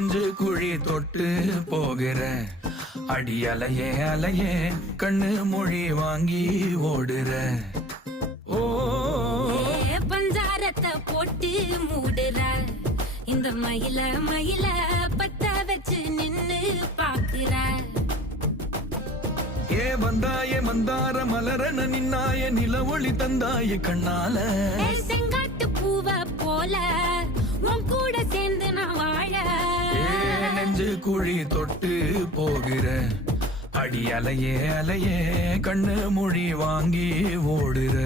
நெஞ்சு குழி தொட்டு போகிற அடி அலையே அலையே கண்ணு மொழி வாங்கி ஓடுற. ஓ பஞ்சாரத்தை போட்டு மூடுற இந்த மயில மயில பத்த வச்சு நின்னு பாக்குற. ஏ வந்தாயே மந்தார மலரன நின்னாய நில ஒளி தந்தாய கண்ணால. செங்காட்டு பூவ போல உன் கூட சேர்ந்து நான் வாழ. நெஞ்சு குழி தொட்டு போகிற அடி அலையே அலையே கண்ணு மொழி வாங்கி ஓடுற.